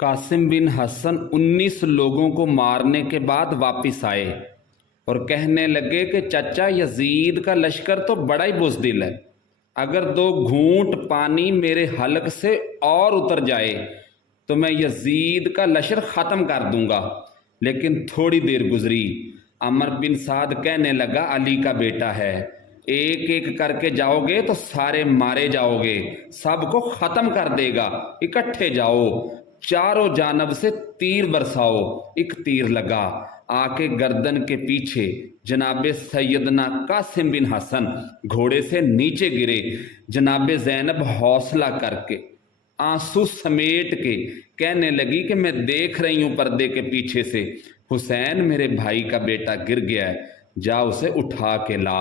कासिम बिन हसन 19 लोगों को मारने के बाद वापस आए और कहने लगे कि चाचा यजीद का लश्कर तो बड़ा ही बुज़दिल है, अगर 2 घूंट पानी मेरे हलक से और उतर जाए तो मैं यजीद का लश्कर ख़त्म कर दूंगा। लेकिन थोड़ी देर गुजरी, अमर बिन साद कहने लगा अली का बेटा है, एक एक करके जाओगे तो सारे मारे जाओगे, सबको ख़त्म कर देगा, इकट्ठे जाओ, चारों जानब से तीर बरसाओ। एक तीर लगा, आके गर्दन के पीछे जनाबे सैयदना कासिम बिन हसन घोड़े से नीचे गिरे। जनाबे ज़ैनब हौसला करके आंसू समेट के कहने लगी कि मैं देख रही हूँ पर्दे के पीछे से हुसैन मेरे भाई का बेटा गिर गया है, जा उसे उठा के ला।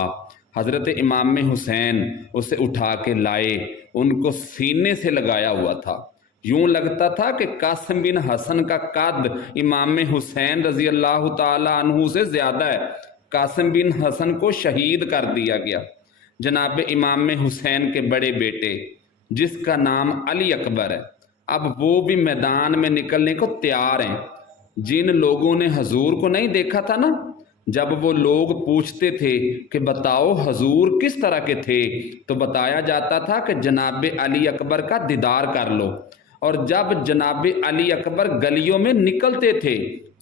हज़रत इमाम हुसैन उसे उठा के लाए, उनको सीने से लगाया हुआ था। यूं लगता था कि कासिम बिन हसन का कद इमाम हुसैन रजी अल्लाह ताला अन्हु से ज़्यादा है। कासिम बिन हसन को शहीद कर दिया गया। जनाब इमाम हुसैन के बड़े बेटे जिसका नाम अली अकबर है, अब वो भी मैदान में निकलने को तैयार हैं। जिन लोगों ने हजूर को नहीं देखा था ना, जब वो लोग पूछते थे कि बताओ हजूर किस तरह के थे, तो बताया जाता था कि जनाब अली अकबर का दीदार कर लो। और जब जनाब अली अकबर गलियों में निकलते थे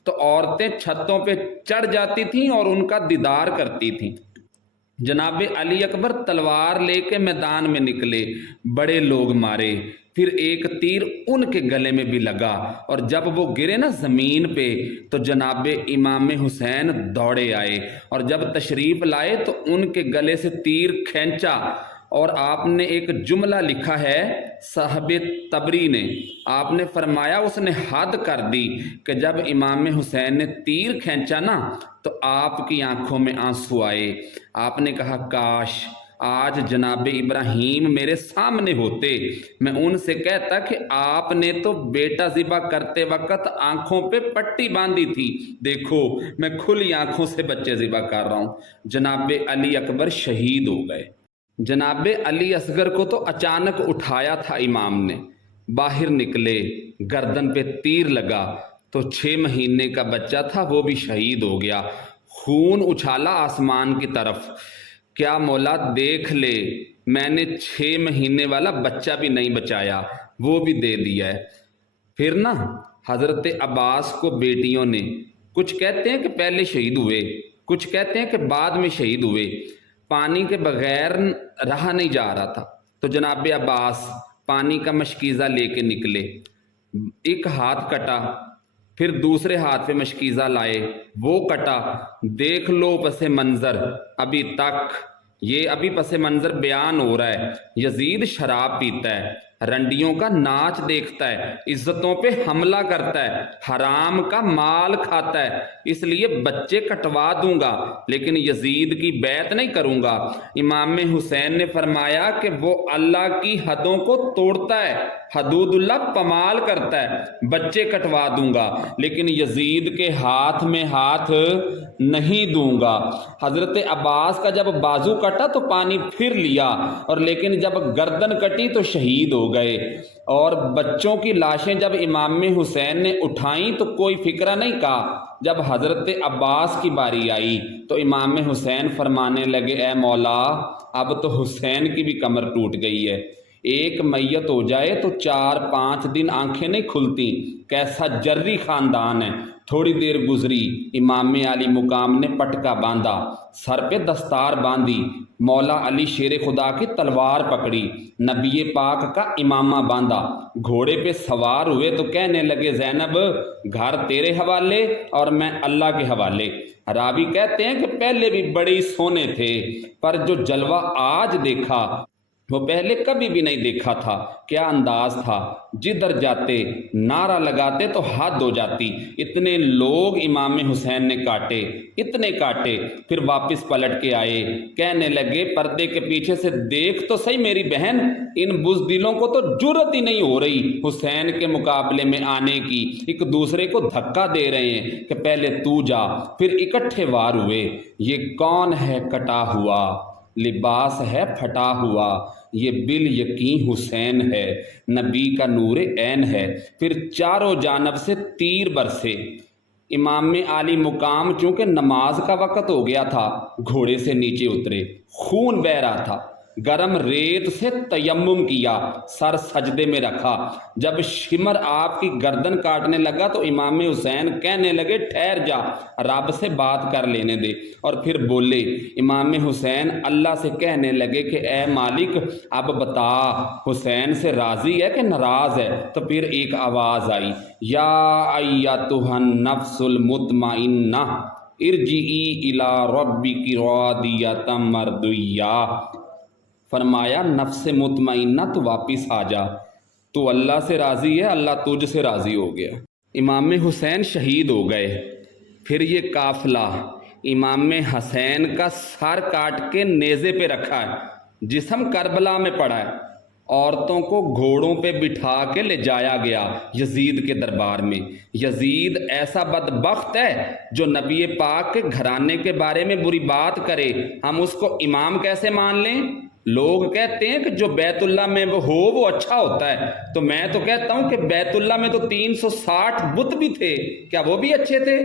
तो औरतें छतों पे चढ़ जाती थीं और उनका दीदार करती थीं। जनाब अली अकबर तलवार लेके मैदान में निकले, बड़े लोग मारे, फिर एक तीर उनके गले में भी लगा और जब वो गिरे ना ज़मीन पे तो जनाब इमाम हुसैन दौड़े आए और जब तशरीफ़ लाए तो उनके गले से तीर खींचा। और आपने एक जुमला लिखा है साहब तबरी ने, आपने फरमाया उसने हद कर दी कि जब इमाम हुसैन ने तीर खींचा ना तो आपकी आंखों में आंसू आए। आपने कहा काश आज जनाब इब्राहीम मेरे सामने होते, मैं उनसे कहता कि आपने तो बेटा ज़िबा करते वक्त आंखों पे पट्टी बांधी थी, देखो मैं खुली आंखों से बच्चे ज़िबा कर रहा हूँ। जनाब अली अकबर शहीद हो गए। जनाब अली असगर को तो अचानक उठाया था इमाम ने, बाहर निकले, गर्दन पे तीर लगा तो 6 महीने का बच्चा था वो भी शहीद हो गया। खून उछाला आसमान की तरफ, क्या मौला देख ले, मैंने 6 महीने वाला बच्चा भी नहीं बचाया, वो भी दे दिया है। फिर ना हज़रत अब्बास को बेटियों ने, कुछ कहते हैं कि पहले शहीद हुए, कुछ कहते हैं कि बाद में शहीद हुए, पानी के बगैर रहा नहीं जा रहा था तो जनाब अब्बास पानी का मशकीज़ा लेके निकले, एक हाथ कटा, फिर दूसरे हाथ पे मशकीज़ा लाए, वो कटा, देख लो पसे मंज़र अभी तक, ये अभी पसे मंज़र बयान हो रहा है। यजीद शराब पीता है, रंडियों का नाच देखता है, इज्जतों पे हमला करता है, हराम का माल खाता है, इसलिए बच्चे कटवा दूंगा लेकिन यजीद की बैत नहीं करूंगा। इमाम हुसैन ने फरमाया कि वो अल्लाह की हदों को तोड़ता है, हदूदुल्लाह पमाल करता है, बच्चे कटवा दूंगा लेकिन यजीद के हाथ में हाथ नहीं दूंगा। हजरत अब्बास का जब बाजू कटा तो पानी फिर लिया और लेकिन जब गर्दन कटी तो शहीद हो गए। और बच्चों की लाशें जब इमाम हुसैन ने उठाई तो कोई फिक्रा नहीं कहा। जब हजरत अब्बास की बारी आई तो इमाम हुसैन फरमाने लगे ए मौला अब तो हुसैन की भी कमर टूट गई है, एक मैयत हो जाए तो 4-5 दिन आंखें नहीं खुलती, कैसा जर्री खानदान है। थोड़ी देर गुजरी, इमाम अली मुकाम ने पटका बांधा, सर पे दस्तार बांधी, मौला अली शेर खुदा की तलवार पकड़ी, नबी पाक का इमामा बांधा, घोड़े पे सवार हुए तो कहने लगे ज़ैनब घर तेरे हवाले और मैं अल्लाह के हवाले। रावी कहते हैं कि पहले भी बड़े ही सोने थे पर जो जलवा आज देखा वो पहले कभी भी नहीं देखा था। क्या अंदाज था, जिधर जाते नारा लगाते तो हद हो जाती। इतने लोग इमाम हुसैन ने काटे, इतने काटे, फिर वापस पलट के आए, कहने लगे पर्दे के पीछे से देख तो सही मेरी बहन, इन बुज़दिलों को तो जुर्रत ही नहीं हो रही हुसैन के मुकाबले में आने की, एक दूसरे को धक्का दे रहे हैं कि पहले तू जा, फिर इकट्ठे वार हुए। ये कौन है कटा हुआ, لباس ہے پھٹا ہوا، یہ بال یقین حسین ہے، نبی کا نور عین ہے۔ پھر چاروں جانب سے تیر برسے۔ امام عالی مقام چونکہ نماز کا وقت ہو گیا تھا، گھوڑے سے نیچے اترے، خون بہہ رہا تھا، گرم ریت سے تیمم کیا، سر سجدے میں رکھا۔ جب شمر آپ کی گردن کاٹنے لگا تو امام حسین کہنے لگے ٹھہر جا، رب سے بات کر لینے دے، اور پھر بولے۔ امام حسین اللہ سے کہنے لگے کہ اے مالک اب بتا حسین سے راضی ہے کہ ناراض ہے؟ تو پھر ایک آواز آئی، یا ایتھا النفس المطمئنہ ارجعی الی ربک راضیۃ مرضیہ۔ فرمایا نفس مطمئنہ تو واپس آ جا، تو اللہ سے راضی ہے، اللہ تجھ سے راضی ہو گیا۔ امام حسین شہید ہو گئے۔ پھر یہ قافلہ امام حسین کا سر کاٹ کے نیزے پہ رکھا ہے، جسم کربلا میں پڑا ہے، عورتوں کو گھوڑوں پہ بٹھا کے لے جایا گیا یزید کے دربار میں۔ یزید ایسا بدبخت ہے جو نبی پاک کے گھرانے کے بارے میں بری بات کرے، ہم اس کو امام کیسے مان لیں؟ لوگ کہتے ہیں کہ جو بیت اللہ میں وہ اچھا ہوتا ہے، تو میں تو کہتا ہوں کہ بیت اللہ میں تو 360 بت بھی تھے، کیا وہ بھی اچھے تھے؟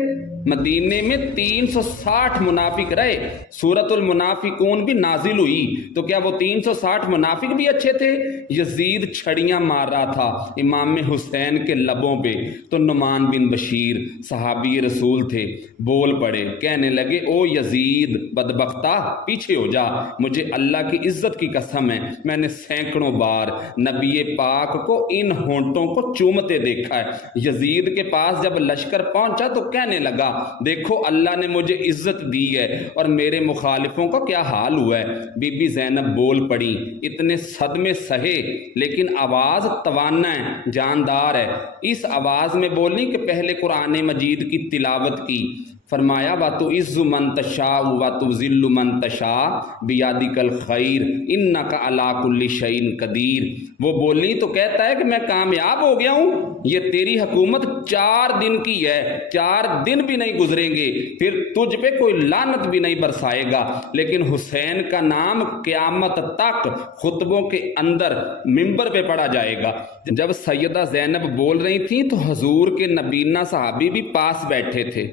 مدینے میں 360 منافق رہے، سورۃ المنافقون بھی نازل ہوئی، تو کیا وہ 360 منافق بھی اچھے تھے؟ یزید چھڑیاں مار رہا تھا امام حسین کے لبوں پہ، تو نعمان بن بشیر صحابی رسول تھے، بول پڑے، کہنے لگے او یزید بدبختہ پیچھے ہو جا، مجھے اللہ کی عزت کی قسم ہے میں نے سینکڑوں بار نبی پاک کو ان ہونٹوں کو چومتے دیکھا ہے۔ یزید کے پاس جب لشکر پہنچا تو کہنے لگا دیکھو اللہ نے مجھے عزت دی ہے اور میرے مخالفوں کا کیا حال ہوا ہے۔ بی بی زینب بول پڑی، اتنے صدمے سہے لیکن آواز توانا ہے، جاندار ہے۔ اس آواز میں بولنی کہ پہلے قرآن مجید کی تلاوت کی، فرمایا وَتُعِزُّ مَن تَشَاءُ وَتُذِلُّ مَن تَشَاءُ بِیَدِکَ الْخَیْرُ اِنَّکَ عَلیٰ کُلِّ شَیْءٍ قدیر۔ وہ بولی تو کہتا ہے کہ میں کامیاب ہو گیا ہوں، یہ تیری حکومت 4 دن کی ہے، 4 دن بھی نہیں گزریں گے پھر تجھ پہ کوئی لعنت بھی نہیں برسائے گا، لیکن حسین کا نام قیامت تک خطبوں کے اندر منبر پہ پڑھا جائے گا۔ جب سیدہ زینب بول رہی تھیں تو حضور کے نبینہ صحابی بھی پاس بیٹھے تھے،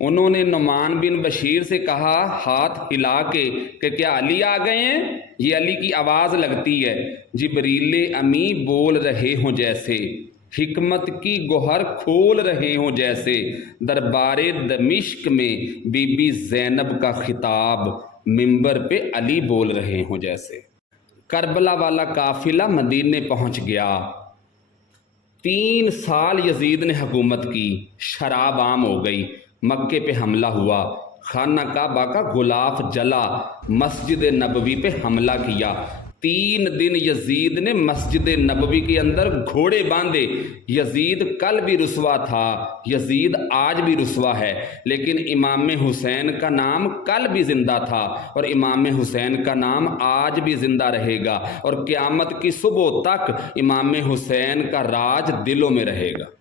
انہوں نے نعمان بن بشیر سے کہا ہاتھ ہلا کے کہ کیا علی آ گئے ہیں؟ یہ علی کی آواز لگتی ہے، جبریل امی بول رہے ہوں جیسے، حکمت کی گوہر کھول رہے ہوں جیسے، دربار دمشق میں بی بی زینب کا خطاب منبر پہ علی بول رہے ہوں جیسے۔ کربلا والا قافلہ مدینے پہنچ گیا۔ 3 سال یزید نے حکومت کی، شراب عام ہو گئی، مکے پہ حملہ ہوا، خانہ کعبہ کا غلاف جلا، مسجد نبوی پہ حملہ کیا۔ 3 دن یزید نے مسجد نبوی کے اندر گھوڑے باندھے۔ یزید کل بھی رسوا تھا، یزید آج بھی رسوا ہے، لیکن امام حسین کا نام کل بھی زندہ تھا اور امام حسین کا نام آج بھی زندہ رہے گا، اور قیامت کی صبح تک امام حسین کا راج دلوں میں رہے گا۔